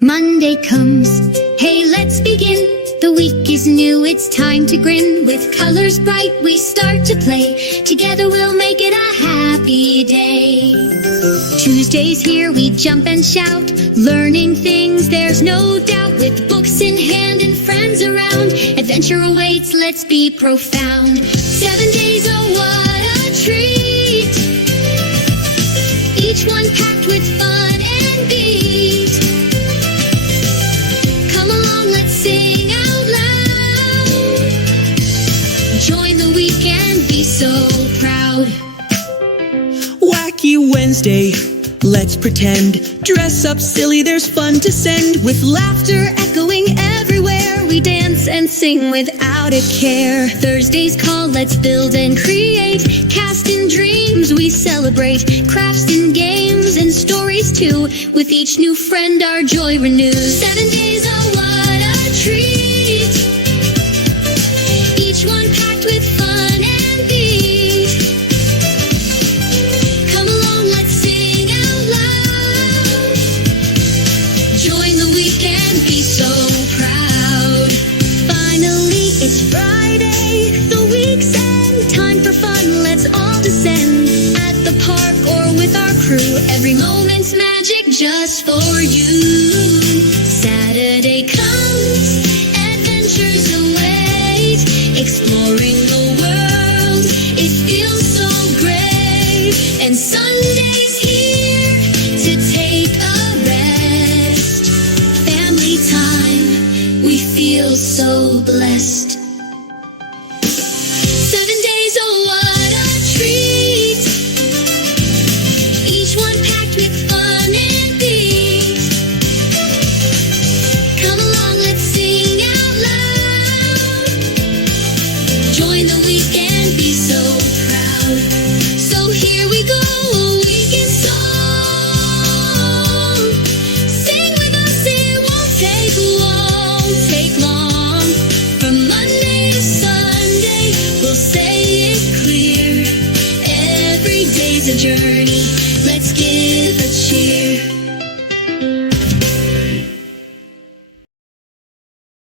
Monday comes, hey, let's begin. The week is new, it's time to grin. With colors bright, we start to play. Together we'll make it a happy day. Tuesday's here, we jump and shout. Learning things, there's no doubt. With books in hand and friends around, adventure awaits, let's be profound. 7 days, oh what a treat. Each one packed with fun and beat. Come along, let's sing out loud. Join the week and be so proud. Wacky Wednesday, let's pretend. Dress up silly, there's fun to send. With laughter echoing everywhere, we dance and sing without a care. Thursday's call, let's build and create. Cast in dreams, we celebrate. Crafts and games and stories too. With each new friend, our joy renews. 7 days, oh what a treat. Each one packed with fun and beat. Come along, let's sing out loud. Join the week and be so proud. Finally, it's Friday, the week's end. Time for fun, let's all descend. At the park or with our crew, every moment's magic just for you. Saturday comes, adventures await. Exploring the world, it feels so great. And Sunday's here to take a rest. Family time, we feel so blessed. 7 days, oh what a treat. Each one packed with fun and beat. Come along, let's sing out loud. Join the week and be so proud. So here we go, a weekend song. Sing with us, it won't take long. From Monday to Sunday, we'll say it clear. Every day's a journey, let's give